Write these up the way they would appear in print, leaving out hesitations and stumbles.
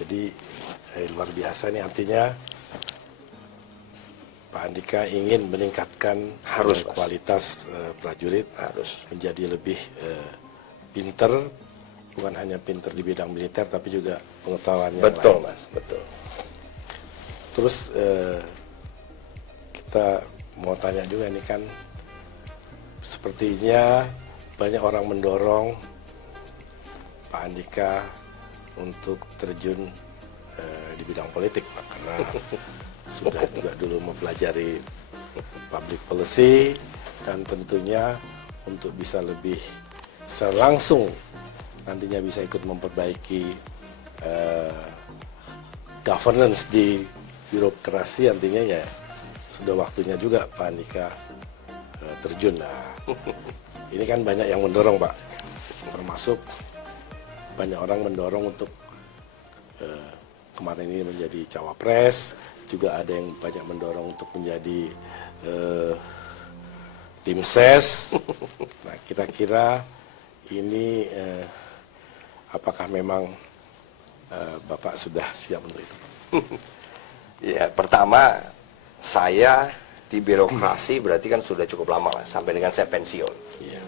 Jadi luar biasa ini, artinya Pak Andika ingin meningkatkan kualitas prajurit, harus menjadi lebih pinter, bukan hanya pinter di bidang militer tapi juga pengetahuannya. Betul lain. Mas, betul. Terus kita mau tanya juga, ini kan sepertinya banyak orang mendorong Pak Andika untuk terjun di bidang politik, Pak, karena sudah juga dulu mempelajari public policy, dan tentunya untuk bisa lebih langsung nantinya bisa ikut memperbaiki governance di birokrasi, artinya ya sudah waktunya juga Pak Andika terjun. Nah, ini kan banyak yang mendorong, Pak, termasuk banyak orang mendorong untuk kemarin ini menjadi cawapres, juga ada yang banyak mendorong untuk menjadi tim ses. Nah, kira-kira ini apakah memang Bapak sudah siap untuk itu? Ya, pertama saya di birokrasi berarti kan sudah cukup lama lah, sampai dengan saya pensiun. Yeah.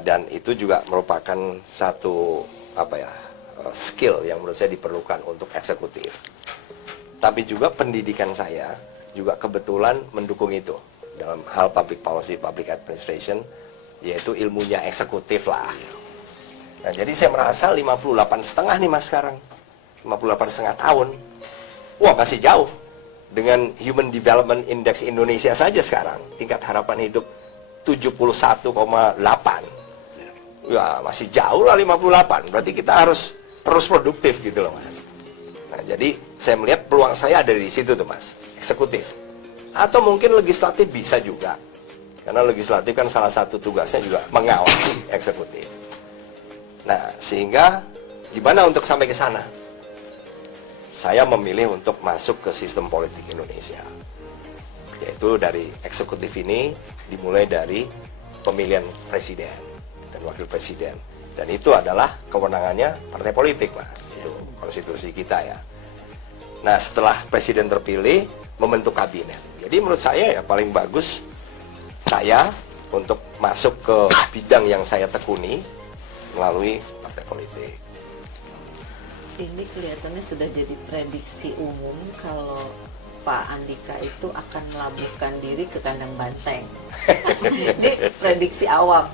Dan itu juga merupakan satu skill yang menurut saya diperlukan untuk eksekutif. Tapi juga pendidikan saya juga kebetulan mendukung itu dalam hal public policy, public administration, yaitu ilmunya eksekutif lah. Nah, jadi saya merasa 58,5 nih Mas sekarang, 58,5 tahun. Wah, masih jauh. Dengan Human Development Index Indonesia saja sekarang, tingkat harapan hidup 71,8. Ya, masih jauh lah 58. Berarti kita harus terus produktif gitu loh, Mas. Nah, jadi saya melihat peluang saya ada di situ tuh, Mas. Eksekutif. Atau mungkin legislatif bisa juga. Karena legislatif kan salah satu tugasnya juga mengawasi eksekutif. Nah, sehingga gimana untuk sampai ke sana? Saya memilih untuk masuk ke sistem politik Indonesia. Yaitu dari eksekutif ini dimulai dari pemilihan presiden dan wakil presiden. Dan itu adalah kewenangannya partai politik, Mas. Itu konstitusi kita ya. Nah, setelah presiden terpilih, membentuk kabinet. Jadi menurut saya ya paling bagus saya untuk masuk ke bidang yang saya tekuni melalui partai politik. Ini kelihatannya sudah jadi prediksi umum kalau Pak Andika itu akan melabuhkan diri ke kandang banteng. Ini prediksi awam.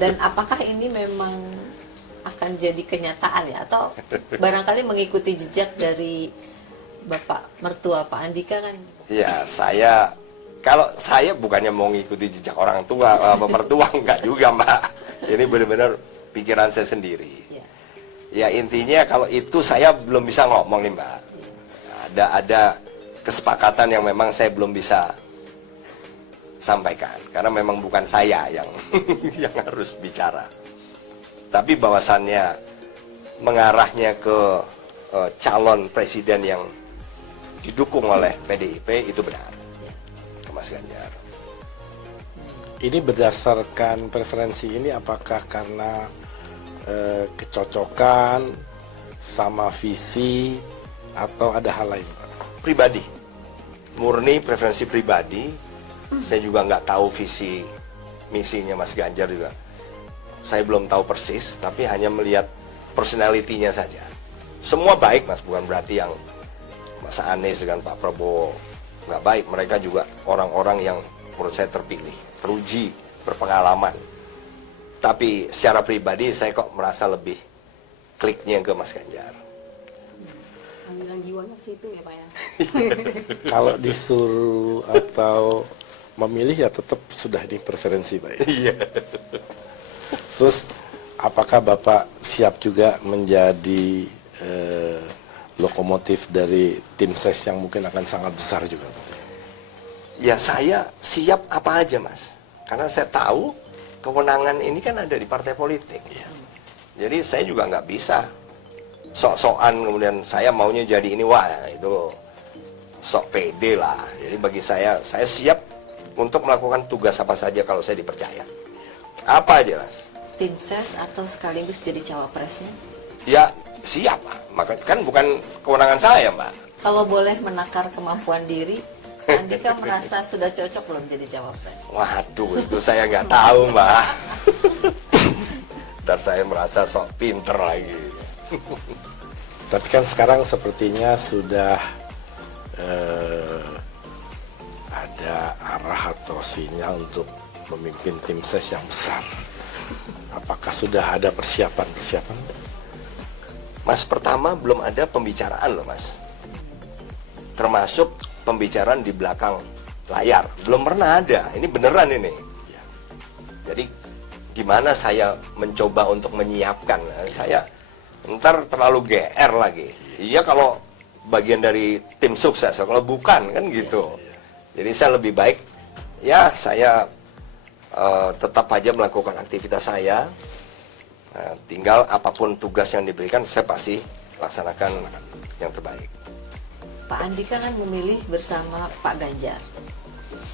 Dan apakah ini memang akan jadi kenyataan ya? Atau barangkali mengikuti jejak dari Bapak mertua Pak Andika kan? Ya, kalau saya bukannya mau ngikuti jejak orang tua, mertua enggak juga, Mbak. Ini benar-benar pikiran saya sendiri. Ya, intinya kalau itu saya belum bisa ngomong nih, Mbak. Ada kesepakatan yang memang saya belum bisa sampaikan karena memang bukan saya yang yang harus bicara. Tapi bahwasannya mengarahnya ke calon presiden yang didukung oleh PDIP itu benar. Ke Mas Ganjar. Ini berdasarkan preferensi ini apakah karena kecocokan sama visi atau ada hal lain, Pak? Pribadi, murni preferensi pribadi. Saya juga nggak tahu visi misinya Mas Ganjar juga. Saya belum tahu persis, tapi hanya melihat personalitinya saja. Semua baik, Mas, bukan berarti yang Mas Anies dengan Pak Prabowo nggak baik. Mereka juga orang-orang yang menurut saya terpilih, teruji, berpengalaman. Tapi secara pribadi saya kok merasa lebih kliknya ke Mas Ganjar. Panggilan jiwanya ke situ ya Pak ya. Kalau disuruh atau memilih ya tetap sudah di preferensi, Pak. Iya. Terus apakah Bapak siap juga menjadi lokomotif dari tim ses yang mungkin akan sangat besar juga, Pak? Ya, saya siap apa aja, Mas. Karena saya tahu kewenangan ini kan ada di partai politik. Iya. Jadi saya juga nggak bisa sok-sokan kemudian saya maunya jadi ini, wah itu sok pede lah. Jadi bagi saya siap untuk melakukan tugas apa saja kalau saya dipercaya. Apa aja, Mas? Tim ses atau sekaligus jadi cawapresnya? Ya, siap, maka kan bukan kewenangan saya, Mbak. Kalau boleh menakar kemampuan diri, Pak Andika merasa sudah cocok belum jadi cawapres? Waduh, itu saya nggak tahu, Mbak. Dan saya merasa sok pinter lagi. Tapi kan sekarang sepertinya sudah ada arah atau sinyal untuk memimpin tim ses yang besar. Apakah sudah ada persiapan-persiapan? Mas, pertama belum ada pembicaraan loh, Mas. Termasuk pembicaraan di belakang layar. Belum pernah ada. Ini beneran ini. Jadi gimana saya mencoba untuk menyiapkan? Saya ntar terlalu GR lagi. Iya kalau bagian dari tim sukses. Kalau bukan kan gitu. Jadi saya lebih baik ya saya tetap aja melakukan aktivitas saya. Nah, tinggal apapun tugas yang diberikan saya pasti laksanakan yang terbaik. Pak Andika kan memilih bersama Pak Ganjar.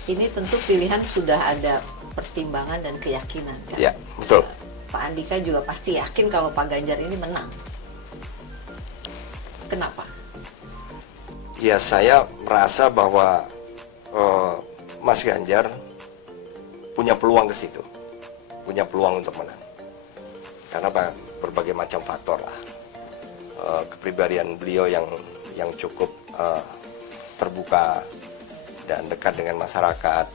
Ini tentu pilihan sudah ada pertimbangan dan keyakinan kan? Ya, betul. Pak Andika juga pasti yakin kalau Pak Ganjar ini menang. Kenapa? Ya, saya merasa bahwa Mas Ganjar punya peluang ke situ. Punya peluang untuk menang. Karena berbagai macam faktor lah. Kepribadian beliau yang cukup terbuka dan dekat dengan masyarakat.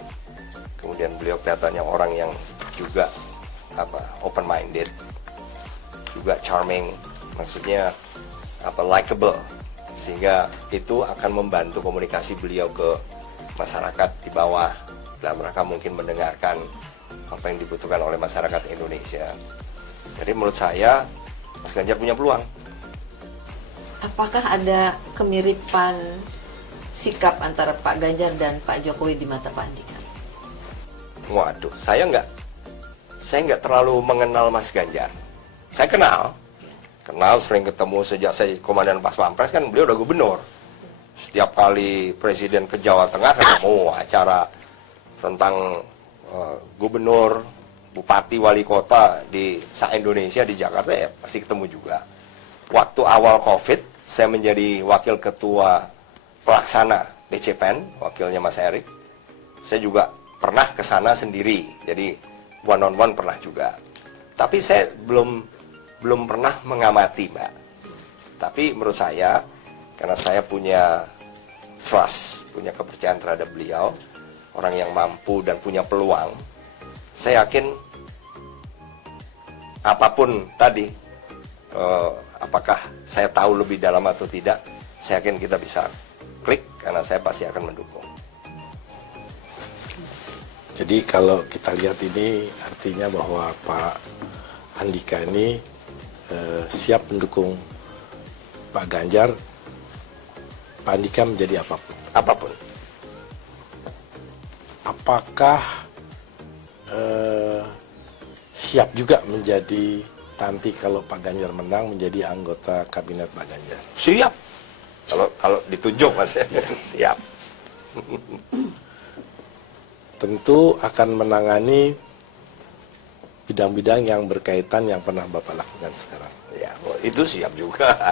Kemudian beliau kelihatannya orang yang juga open minded, juga charming, maksudnya likable, sehingga itu akan membantu komunikasi beliau ke masyarakat di bawah dalam rangka mungkin mendengarkan apa yang dibutuhkan oleh masyarakat Indonesia. Jadi menurut saya Mas Ganjar punya peluang. Apakah ada kemiripan sikap antara Pak Ganjar dan Pak Jokowi di mata Pak Andika? Waduh, saya nggak terlalu mengenal Mas Ganjar. Saya kenal sering ketemu sejak saya komandan Pas Pampres, kan beliau udah gubernur. Setiap kali presiden ke Jawa Tengah ketemu acara tentang gubernur, bupati, wali kota di se-Indonesia di Jakarta ya pasti ketemu juga. Waktu awal COVID, saya menjadi wakil ketua pelaksana BCPEN, wakilnya Mas Erik. Saya juga pernah ke sana sendiri, jadi one on one pernah juga. Tapi saya belum pernah mengamati, Mbak. Tapi menurut saya, karena saya punya trust, punya kepercayaan terhadap beliau, orang yang mampu dan punya peluang, saya yakin apapun tadi, apakah saya tahu lebih dalam atau tidak, saya yakin kita bisa klik, karena saya pasti akan mendukung. Jadi kalau kita lihat ini artinya bahwa Pak Andika ini siap mendukung Pak Ganjar, Pak Andika menjadi apapun. Apapun. Apakah siap juga menjadi nanti kalau Pak Ganjar menang menjadi anggota kabinet Pak Ganjar? Siap. Kalau ditunjuk Mas, siap. Tentu akan menangani bidang-bidang yang berkaitan yang pernah Bapak lakukan sekarang. Ya, itu siap juga.